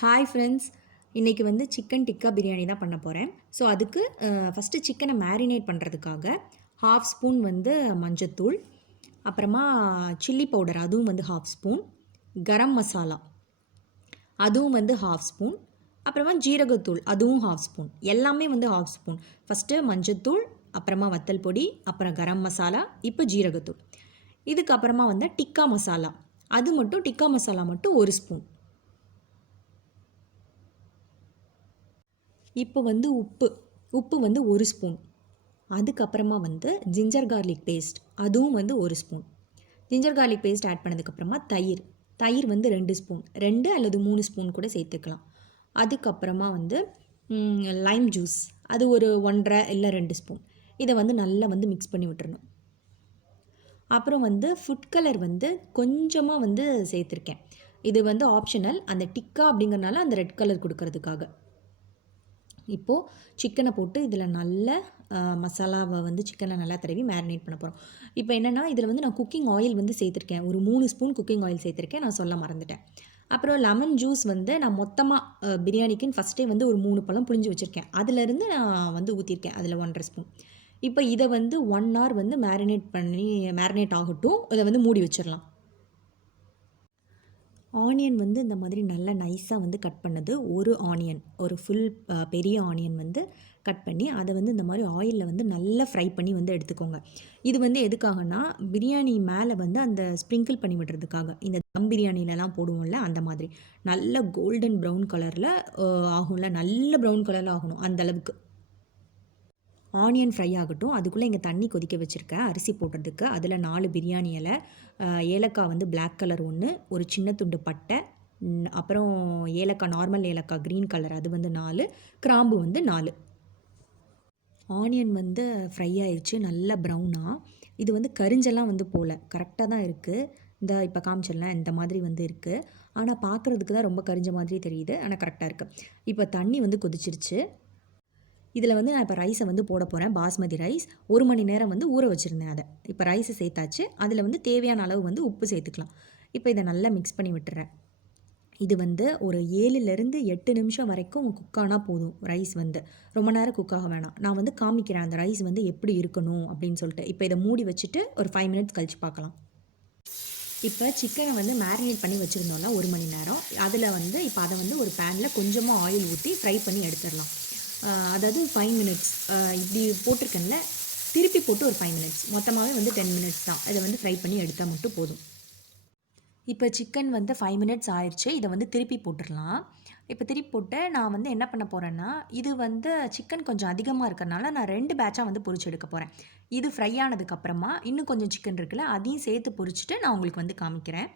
Hi friends, இன்றைக்கி வந்து chicken tikka biryani தான் பண்ண போகிறேன். ஸோ அதுக்கு ஃபஸ்ட்டு சிக்கனை மேரினேட் பண்ணுறதுக்காக ஹாஃப் ஸ்பூன் வந்து மஞ்சத்தூள், அப்புறமா சில்லி பவுடர் அதுவும் வந்து ஹாஃப் ஸ்பூன், கரம் மசாலா அதுவும் வந்து ஹாஃப் ஸ்பூன், அப்புறமா ஜீரகத்தூள் அதுவும் ஹாஃப் ஸ்பூன், எல்லாமே வந்து ஹாஃப் ஸ்பூன். ஃபஸ்ட்டு மஞ்சத்தூள், அப்புறமா வத்தல் பொடி, அப்புறம் கரம் மசாலா, இப்போ ஜீரகத்தூள். இதுக்கப்புறமா வந்து டிக்கா மசாலா, அது மட்டும் டிக்கா மசாலா மட்டும் 1 ஸ்பூன். இப்போ வந்து உப்பு வந்து 1 ஸ்பூன். அதுக்கப்புறமா வந்து ஜிஞ்சர் கார்லிக் பேஸ்ட் அதுவும் வந்து 1 spoon. Ginger garlic paste add பண்ணதுக்கப்புறமா தயிர் வந்து 2 ஸ்பூன், 2 அல்லது 3 ஸ்பூன் கூட சேர்த்துக்கலாம். அதுக்கப்புறமா வந்து லைம் ஜூஸ் அது ஒரு 1.5 இல்லை 2 ஸ்பூன். இதை வந்து நல்லா வந்து மிக்ஸ் பண்ணி விட்டுறணும். அப்புறம் வந்து ஃபுட் கலர் வந்து கொஞ்சமாக வந்து சேர்த்துருக்கேன். இது வந்து ஆப்ஷனல், அந்த டிக்கா அப்படிங்கிறனால அந்த ரெட் கலர் கொடுக்கறதுக்காக. இப்போது சிக்கனை போட்டு இதில் நல்ல மசாலாவை வந்து சிக்கனை நல்லா தடவி மேரினேட் பண்ண போகிறோம். இப்போ என்னென்னா இதில் வந்து நான் குக்கிங் ஆயில் வந்து சேர்த்துருக்கேன். ஒரு 3 ஸ்பூன் குக்கிங் ஆயில் சேர்த்துருக்கேன், நான் சொல்ல மறந்துட்டேன். அப்புறம் லெமன் ஜூஸ் வந்து நான் மொத்தமாக பிரியாணிக்குன்னு ஃபஸ்ட்டே வந்து ஒரு 3 பழம் புழிஞ்சு வச்சுருக்கேன். அதிலேருந்து நான் வந்து ஊற்றிருக்கேன், அதில் 1.5 ஸ்பூன். இப்போ இதை வந்து 1 hour வந்து மேரினேட் ஆகட்டும். இதை வந்து மூடி வச்சிடலாம். ஆனியன் வந்து இந்த மாதிரி நல்லா நைஸாக வந்து கட் பண்ணது, ஒரு ஆனியன், ஒரு ஃபுல் பெரிய ஆனியன் வந்து கட் பண்ணி அதை வந்து இந்த மாதிரி ஆயிலில் வந்து நல்லா ஃப்ரை பண்ணி வந்து எடுத்துக்கோங்க. இது வந்து எதுக்காகனா பிரியாணி மேலே வந்து அந்த ஸ்ப்ரிங்கிள் பண்ணி விடுறதுக்காக. இந்த தம் பிரியாணிலலாம் போடுவோம்ல, அந்த மாதிரி நல்ல கோல்டன் ப்ரௌன் கலரில் ஆகும்ல, நல்ல ப்ரௌன் கலரில் ஆகணும் அந்தளவுக்கு. ஆனியன் ஃப்ரை ஆகட்டும். அதுக்குள்ளே இங்கே தண்ணி கொதிக்க வச்சுருக்கேன் அரிசி போடுறதுக்கு. அதில் 4 பிரியாணி இலை, ஏலக்காய் வந்து பிளாக் கலர் 1, ஒரு சின்ன துண்டு பட்டை, அப்புறம் ஏலக்காய் நார்மல் ஏலக்காய் க்ரீன் கலர் அது வந்து 4, கிராம்பு வந்து 4. ஆனியன் வந்து ஃப்ரை ஆயிடுச்சு நல்லா ப்ரௌனாக. இது வந்து கரிஞ்செல்லாம் வந்து போகல, கரெக்டாக தான் இருக்குது. இந்த இப்போ காமிச்சிடலாம், இந்த மாதிரி வந்து இருக்குது. ஆனால் பார்க்குறதுக்கு தான் ரொம்ப கரிஞ்ச மாதிரி தெரியுது, ஆனால் கரெக்டாக இருக்குது. இப்போ தண்ணி வந்து கொதிச்சிருச்சு. இதில் வந்து நான் இப்போ ரைஸை வந்து போட போகிறேன். பாஸ்மதி ரைஸ் 1 மணி நேரம் வந்து ஊற வச்சுருந்தேன். அதை இப்போ ரைஸை சேர்த்தாச்சு. அதில் வந்து தேவையான அளவு வந்து உப்பு சேர்த்துக்கலாம். இப்போ இதை நல்லா மிக்ஸ் பண்ணி விட்டுறேன். இது வந்து ஒரு 7லேருந்து 8 நிமிஷம் வரைக்கும் குக் ஆனால் போதும். ரைஸ் வந்து ரொம்ப நேரம் குக் ஆக வேணாம். நான் வந்து காமிக்கிறேன் அந்த ரைஸ் வந்து எப்படி இருக்கணும் அப்படின்னு சொல்லிட்டு. இப்போ இதை மூடி வச்சுட்டு ஒரு 5 மினிட்ஸ் கழித்து பார்க்கலாம். இப்போ சிக்கனை வந்து மேரினேட் பண்ணி வச்சுருந்தோம்ல 1 மணி நேரம், அதில் வந்து இப்போ அதை வந்து ஒரு பேனில் கொஞ்சமாக ஆயில் ஊற்றி ஃப்ரை பண்ணி எடுத்துடலாம். அதாவது 5 மினிட்ஸ் இப்படி போட்டிருக்கேன்ல, திருப்பி போட்டு ஒரு 5 மினிட்ஸ், மொத்தமாகவே வந்து 10 மினிட்ஸ் தான். இதை வந்து ஃப்ரை பண்ணி எடுத்தால் மட்டும் போதும். இப்போ சிக்கன் வந்து 5 மினிட்ஸ் ஆயிடுச்சு. இதை வந்து திருப்பி போட்டுடலாம். இப்போ திருப்பி போட்டு நான் வந்து என்ன பண்ண போகிறேன்னா, இது வந்து சிக்கன் கொஞ்சம் அதிகமாக இருக்கிறனால நான் 2 பேட்சாக வந்து பொரிச்சு எடுக்க போகிறேன். இது ஃப்ரை ஆனதுக்கப்புறமா இன்னும் கொஞ்சம் சிக்கன் இருக்குல்ல, அதையும் சேர்த்து பொரிச்சுட்டு நான் உங்களுக்கு வந்து காமிக்கிறேன்.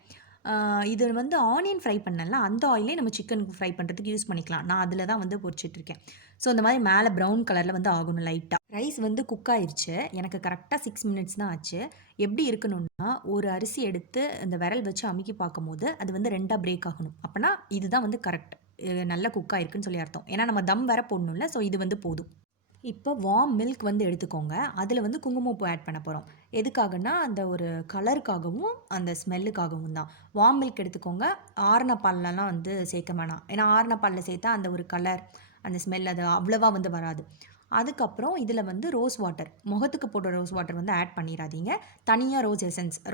இது வந்து ஆனியன் ஃப்ரை பண்ணல, அந்த ஆயிலே நம்ம சிக்கன் ஃப்ரை பண்ணுறதுக்கு யூஸ் பண்ணிக்கலாம். நான் அதில் தான் வந்து பொரிச்சிட்ருக்கேன். ஸோ இந்த மாதிரி மேலே ப்ரௌன் கலரில் வந்து ஆகணும் லைட்டாக. ரைஸ் வந்து குக் ஆயிடுச்சு. எனக்கு கரெக்டாக 6 மினிட்ஸ் தான் ஆச்சு. எப்படி இருக்கணும்னா, ஒரு அரிசி எடுத்து அந்த விரல் வச்சு அமுக்கி பார்க்கும்போது அது வந்து 2ஆக பிரேக் ஆகணும். அப்போனா இதுதான் வந்து கரெக்ட், நல்லா குக் ஆயிருக்குன்னு சொல்லி அர்த்தம். ஏன்னா நம்ம தம் வேற போடணும்ல, ஸோ இது வந்து போதும். இப்போ வார்ம் மில்க் வந்து எடுத்துக்கோங்க. அதில் வந்து குங்குமப்பூ ஆட் பண்ண போகிறோம். எதுக்காகனா அந்த ஒரு கலருக்காகவும் அந்த ஸ்மெல்லுக்காகவும் தான். வார்ம் மில்க் எடுத்துக்கோங்க. ஆறின பால்லலாம் வந்து சேர்க்க வேணாம். ஏன்னா ஆறின பாலில் சேர்த்தா அந்த ஒரு கலர், அந்த ஸ்மெல் அது அவ்வளோவா வந்து வராது. அதுக்கப்புறம் இதில் வந்து ரோஸ் வாட்டர், முகத்துக்கு போடுற ரோஸ் வாட்டர் வந்து ஆட் பண்ணிடாதீங்க. தனியாக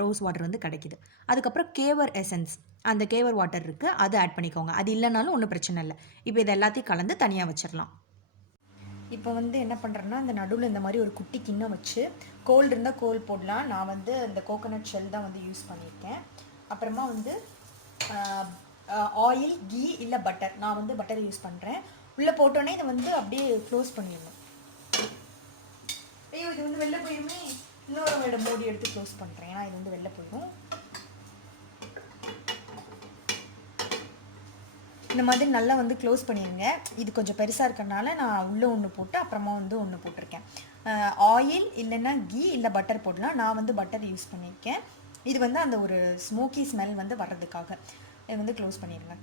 ரோஸ் வாட்டர் வந்து கிடைக்கிது. அதுக்கப்புறம் கேவர் எசன்ஸ், அந்த கேவர் வாட்டர் இருக்குது, அது ஆட் பண்ணிக்கோங்க. அது இல்லைனாலும் ஒன்றும் பிரச்சனை இல்லை. இப்போ இது எல்லாத்தையும் கலந்து தனியாக வச்சிடலாம். இப்போ வந்து என்ன பண்ணுறேன்னா, இந்த நடுவில் இந்த மாதிரி ஒரு குட்டி கிண்ணம் வச்சு, கோல்டு இருந்தால் கோல் போடலாம். நான் வந்து இந்த கோகோனட் ஷெல் தான் வந்து யூஸ் பண்ணியிருக்கேன். அப்புறமா வந்து ஆயில், கீ இல்லை பட்டர், நான் வந்து பட்டர் யூஸ் பண்ணுறேன். உள்ளே போட்டோன்னே இதை வந்து அப்படியே க்ளோஸ் பண்ணிடணும். ஐயோ, இது வந்து வெளில போயிடுமே. இன்னொரு மூடி எடுத்து க்ளோஸ் பண்ணுறேன், ஏன்னா இது வந்து வெளில போயிடும். இந்த மாதிரி நல்லா வந்து க்ளோஸ் பண்ணிடுங்க. இது கொஞ்சம் பெருசாக இருக்கிறனால நான் உள்ளே ஒன்று போட்டு அப்புறமா வந்து ஒன்று போட்டிருக்கேன். ஆயில் இல்லைன்னா கீ இல்லை பட்டர் போடலாம். நான் வந்து பட்டர் யூஸ் பண்ணியிருக்கேன். இது வந்து அந்த ஒரு ஸ்மோக்கி ஸ்மெல் வந்து வர்றதுக்காக இதை வந்து க்ளோஸ் பண்ணிடுங்க.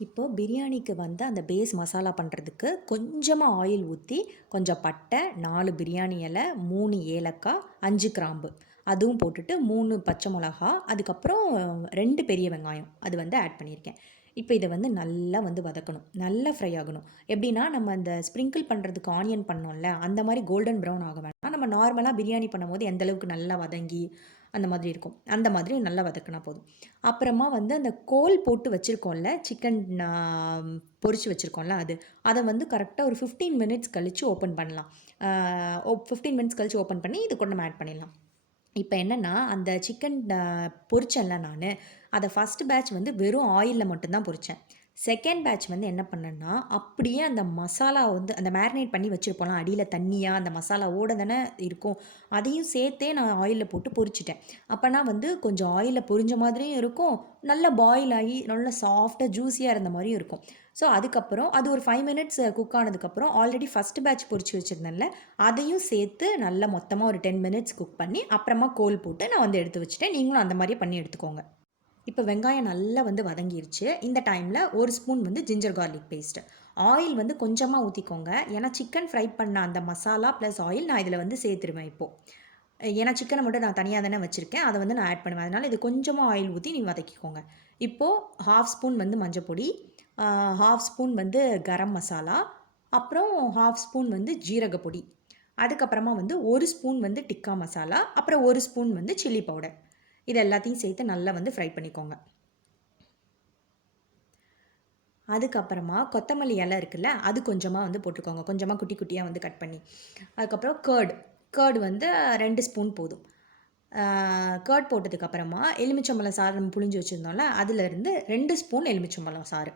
இப்போ பிரியாணிக்கு வந்து அந்த பேஸ் மசாலா பண்ணுறதுக்கு கொஞ்சமாக ஆயில் ஊற்றி, கொஞ்சம் பட்டை, 4 பிரியாணி இலை, 3 ஏலக்காய், 5 கிராம்பு அதுவும் போட்டுட்டு 3 பச்சை மிளகா, அதுக்கப்புறம் 2 பெரிய வெங்காயம் அது வந்து ஆட் பண்ணியிருக்கேன். இப்போ இதை வந்து நல்லா வந்து வதக்கணும், நல்லா ஃப்ரை ஆகணும். எப்படின்னா நம்ம அந்த ஸ்ப்ரிங்கிள் பண்ணுறதுக்கு ஆனியன் பண்ணோம்ல, அந்த மாதிரி கோல்டன் ப்ரௌன் ஆக வேணாம். நம்ம நார்மலாக பிரியாணி பண்ணும்போது எந்த அளவுக்கு நல்லா வதங்கி அந்த மாதிரி இருக்கும், அந்த மாதிரி நல்லா வதக்கினா போதும். அப்புறமா வந்து அந்த கோல் போட்டு வச்சுருக்கோம்ல, சிக்கன் பொரிச்சு வச்சுருக்கோம்ல, அதை வந்து கரெக்டாக ஒரு 15 மினிட்ஸ் கழித்து ஓப்பன் பண்ணலாம். 15 மினிட்ஸ் கழித்து ஓப்பன் பண்ணி இது கூட நம்ம ஆட் பண்ணிடலாம். இப்போ என்னென்னா அந்த சிக்கன் பொரிச்சேன்ல நான், அதை ஃபஸ்ட் பேட்ச் வந்து வெறும் ஆயிலில் மட்டும்தான் பொரித்தேன். செகண்ட் பேட்ச் வந்து என்ன பண்ணேன்னா, அப்படியே அந்த மசாலா வந்து அந்த மேரினேட் பண்ணி வச்சுருப்போம்லாம் அடியில் தண்ணியாக அந்த மசாலாவோடு தானே இருக்கும், அதையும் சேர்த்தே நான் ஆயிலில் போட்டு பொரிச்சிட்டேன். அப்போனா வந்து கொஞ்சம் ஆயிலில் பொரிஞ்ச மாதிரியும் இருக்கும், நல்லா பாயில் ஆகி நல்லா சாஃப்டாக ஜூஸியாக இருந்த மாதிரியும் இருக்கும். ஸோ அதுக்கப்புறம் அது ஒரு 5 மினிட்ஸ் குக் ஆனதுக்கப்புறம் ஆல்ரெடி ஃபஸ்ட் பேட்ச் பொரிச்சு வச்சுருந்தேன்ல, அதையும் சேர்த்து நல்லா மொத்தமாக ஒரு 10 மினிட்ஸ் குக் பண்ணி அப்புறமா கோல் போட்டு நான் வந்து எடுத்து வச்சுட்டேன். நீங்களும் அந்த மாதிரியே பண்ணி எடுத்துக்கோங்க. இப்போ வெங்காயம் நல்லா வந்து வதங்கிருச்சு. இந்த டைமில் ஒரு ஸ்பூன் வந்து ஜிஞ்சர் கார்லிக் பேஸ்ட்டு, ஆயில் வந்து கொஞ்சமாக ஊற்றிக்கோங்க. ஏன்னா சிக்கன் ஃப்ரை பண்ண அந்த மசாலா ப்ளஸ் ஆயில் நான் இதில் வந்து சேர்த்துருவேன் இப்போது. ஏன்னா சிக்கனை மட்டும் நான் தனியாக தானே வச்சுருக்கேன், அதை வந்து நான் ஆட் பண்ணுவேன். அதனால் இது கொஞ்சமாக ஆயில் ஊற்றி நீங்கள் வதக்கிக்கோங்க. இப்போது 1/2 ஸ்பூன் வந்து மஞ்சப்பொடி, 1/2 ஸ்பூன் வந்து கரம் மசாலா, அப்புறம் 1/2 ஸ்பூன் வந்து ஜீரகப்பொடி, அதுக்கப்புறமா வந்து 1 ஸ்பூன் வந்து டிக்கா மசாலா, அப்புறம் 1 ஸ்பூன் வந்து சில்லி பவுடர். இது எல்லாத்தையும் சேர்த்து நல்லா வந்து ஃப்ரை பண்ணிக்கோங்க. அதுக்கப்புறமா கொத்தமல்லி இலை இருக்குல்ல, அது கொஞ்சமாக வந்து போட்டுக்கோங்க, கொஞ்சமாக குட்டி குட்டியாக வந்து கட் பண்ணி. அதுக்கப்புறம் கேர்டு வந்து 2 ஸ்பூன் போதும். கேர்ட் போட்டதுக்கப்புறமா எலுமிச்சம்பழம் சாறு நம்ம புழிஞ்சு வச்சுருந்தோம்ல, அதிலேருந்து 2 ஸ்பூன் எலுமிச்சம்பழம் சாறு,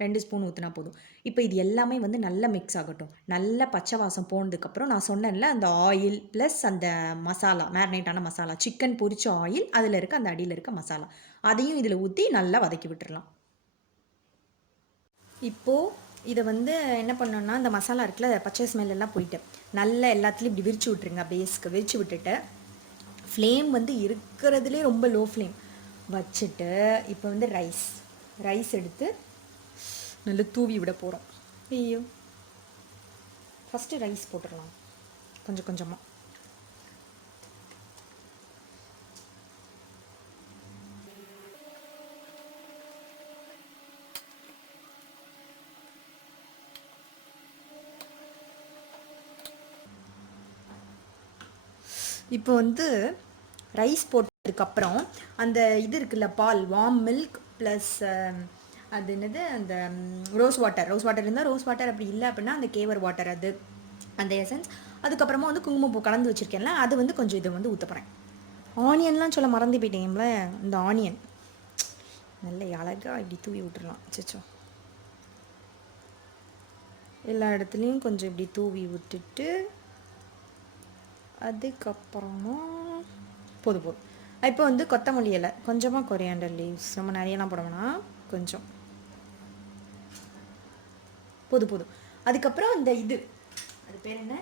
2 ஸ்பூன் ஊற்றினா போதும். இப்போ இது எல்லாமே வந்து நல்லா மிக்ஸ் ஆகட்டும். நல்லா பச்சை வாசம் போனதுக்கப்புறம் நான் சொன்னேன்ல அந்த ஆயில் ப்ளஸ் அந்த மசாலா, மேரினேட்டான மசாலா, சிக்கன் பொரிச்ச ஆயில், அதில் இருக்க அந்த அடியில் இருக்க மசாலா, அதையும் இதில் ஊற்றி நல்லா வதக்கி விட்டுறலாம். இப்போது இதை வந்து என்ன பண்ணோன்னா, இந்த மசாலா இருக்குல்ல, பச்சை ஸ்மெல் எல்லாம் போயிட்டு நல்லா எல்லாத்துலேயும் இப்படி விரிச்சு விட்ருங்க. பேஸ்க்கு விரிச்சு விட்டுட்டு ஃப்ளேம் வந்து இருக்கிறதுலே ரொம்ப லோ ஃப்ளேம் வச்சுட்டு இப்போ வந்து ரைஸ் எடுத்து நல்லா தூவி விட போகிறோம். ஐயோ, ஃபஸ்ட்டு ரைஸ் போட்டுடலாம் கொஞ்சம் கொஞ்சமாக. இப்போ வந்து ரைஸ் போட்டதுக்கப்புறம் அந்த இது இருக்குல்ல, பால், வார்ம் மில்க் ப்ளஸ் அது என்னது, அந்த ரோஸ் வாட்டர் இருந்தால் ரோஸ் வாட்டர், அப்படி இல்லை அப்படின்னா அந்த கேவர் வாட்டர், அது அந்த எசன்ஸ். அதுக்கப்புறமா வந்து குங்குமப்பூ கலந்து வச்சுருக்கேன்ல, அது வந்து கொஞ்சம் இதை வந்து ஊற்ற போகிறேன். ஆனியன்லாம் சொல்ல மறந்து போயிட்டீங்களே, இந்த ஆனியன் நல்ல அழகாக இப்படி தூவி விட்டுறலாம். சச்சோ, எல்லா இடத்துலையும் கொஞ்சம் இப்படி தூவி விட்டுட்டு அதுக்கப்புறமா போதும். இப்போ வந்து கொத்தமல்லி இலை, கொஞ்சமாக கொரியாண்டர் லீவ்ஸ், ரொம்ப நிறையலாம் போடணும்னா கொஞ்சம் போதும். அதுக்கப்புறம் அந்த இது, அது பேர் என்ன,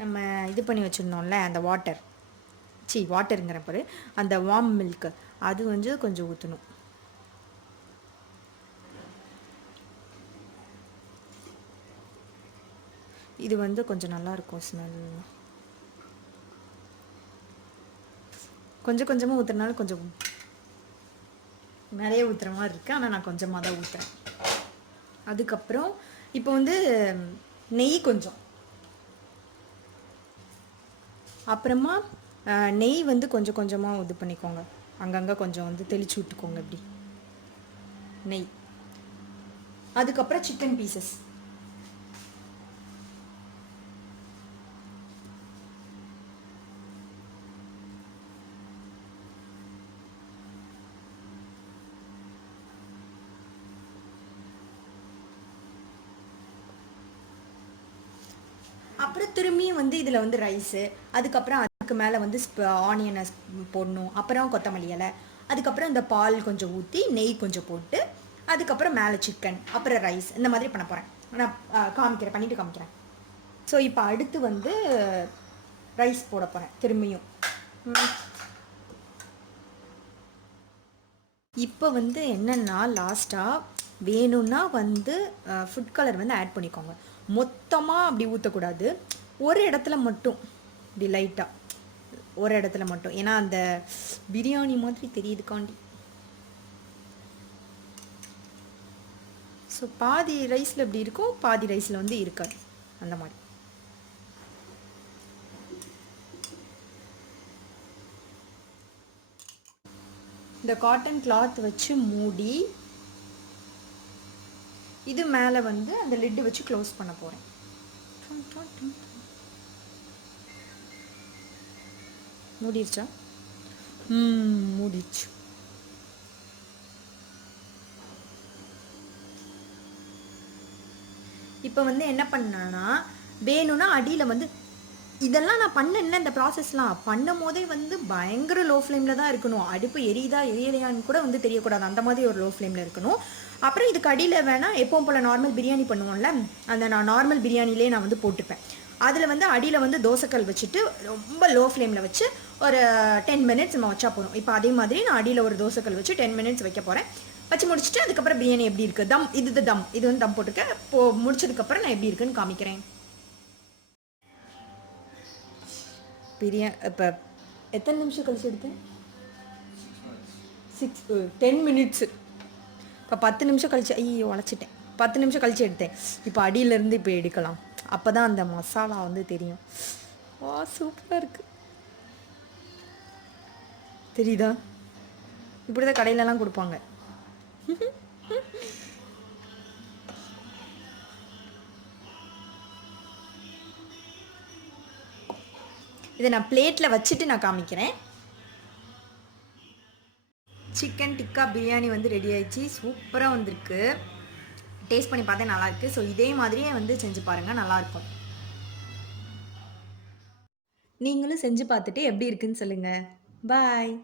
நம்ம இது பண்ணி வச்சுருந்தோம்ல அந்த வாட்டருங்கிற பாரு, அந்த வார்ம் மில்க், அது வந்து கொஞ்சம் ஊற்றணும். இது வந்து கொஞ்சம் நல்லாயிருக்கும் ஸ்மெல். கொஞ்சம் கொஞ்சமாக ஊற்றுறதுனால கொஞ்சம் நிறைய ஊற்றுற மாதிரி இருக்குது, ஆனால் நான் கொஞ்சமாக தான் ஊற்றுறேன். அதுக்கப்புறம் இப்போ வந்து நெய் கொஞ்சம், அப்புறமா நெய் வந்து கொஞ்சம் கொஞ்சமாக இது பண்ணிக்கோங்க, அங்கங்கே கொஞ்சம் வந்து தெளிச்சு விட்டுக்கோங்க இப்படி நெய். அதுக்கப்புறம் சிக்கன் பீசஸ், அப்புறம் திரும்பியும் வந்து இதில் வந்து ரைஸு, அதுக்கப்புறம் அதுக்கு மேலே வந்து ஆனியனை போடணும், அப்புறம் கொத்தமல்லி இலை, அதுக்கப்புறம் இந்த பால் கொஞ்சம் ஊற்றி நெய் கொஞ்சம் போட்டு, அதுக்கப்புறம் மேலே சிக்கன், அப்புறம் ரைஸ், இந்த மாதிரி பண்ண போகிறேன். நான் பண்ணிட்டு காமிக்கிறேன். ஸோ இப்போ அடுத்து வந்து ரைஸ் போட போகிறேன் திரும்பியும். இப்போ வந்து என்னென்னா லாஸ்ட்டாக வேணும்னா வந்து ஃபுட் கலர் வந்து ஆட் பண்ணிக்கோங்க. மொத்தமாக அப்படி ஊற்றக்கூடாது, ஒரு இடத்துல மட்டும் இப்படி லைட்டாக, ஒரு இடத்துல மட்டும், ஏன்னா அந்த பிரியாணி மாதிரி தெரியுதுக்காண்டி. ஸோ பாதி ரைஸில் இப்படி இருக்கும், பாதி ரைஸில் வந்து இருக்காது, அந்த மாதிரி. இந்த காட்டன் கிளாத் வச்சு மூடி இது மேலே வந்து அந்த லிட்டு வச்சு க்ளோஸ் பண்ண போகிறேன். மூடிடுச்சா? மூடிடுச்சு. இப்போ வந்து என்ன பண்ணேன்னா, வேணும்னா அடியில் வந்து இதெல்லாம் நான் பண்ணேன்ல, இந்த ப்ராசஸ்லாம் பண்ணும் போதே வந்து பயங்கர லோ ஃப்ளேமில் தான் இருக்கணும். அடுப்பு எரியுதா எரியலையான்னு கூட வந்து தெரியக்கூடாது, அந்த மாதிரி ஒரு லோ ஃப்ளேமில் இருக்கணும். அப்புறம் இதுக்கு அடியில் வேணால் எப்பவும் போல் நார்மல் பிரியாணி பண்ணுவோம்ல, அந்த நான் நார்மல் பிரியாணிலே நான் வந்து போட்டுப்பேன். அதில் வந்து அடியில் வந்து தோசைக்கல் வச்சுட்டு ரொம்ப லோ ஃப்ளேமில் வச்சு ஒரு 10 மினிட்ஸ் நம்ம வச்சா போதும். இப்போ அதே மாதிரி நான் அடியில் ஒரு தோசைக்கல் வச்சு 10 மினிட்ஸ் வைக்க போகிறேன். வச்சு முடிச்சுட்டு அதுக்கப்புறம் பிரியாணி எப்படி இருக்குது, தம் இது தம் இது வந்து தம் போட்டுக்க. முடிச்சதுக்கப்புறம் நான் எப்படி இருக்குன்னு காமிக்கிறேன். இப்போ எத்தனை நிமிஷம் கழிச்சு எடுத்தேன்? 10 மினிட்ஸு. இப்போ 10 நிமிஷம் கழிச்சு, ஐயோ உழைச்சிட்டேன், 10 நிமிஷம் கழிச்சு எடுத்தேன். இப்போ அடியிலேருந்து இப்போ எடுக்கலாம், அப்போ தான் அந்த மசாலா வந்து தெரியும். வா சூப்பராக இருக்குது, தெரியுதா? இப்படி தான் கடையிலலாம் கொடுப்பாங்க. இதை நான் பிளேட்டில் வச்சுட்டு நான் காமிக்கிறேன். சிக்கன் டிக்கா பிரியாணி வந்து ரெடி ஆயிடுச்சு, சூப்பராக வந்திருக்கு. டேஸ்ட் பண்ணி பார்த்தேன், நல்லாயிருக்கு. ஸோ இதே மாதிரியே வந்து செஞ்சு பாருங்கள், நல்லாயிருக்கும். நீங்களும் செஞ்சு பார்த்துட்டு எப்படி இருக்குன்னு சொல்லுங்கள். பாய்.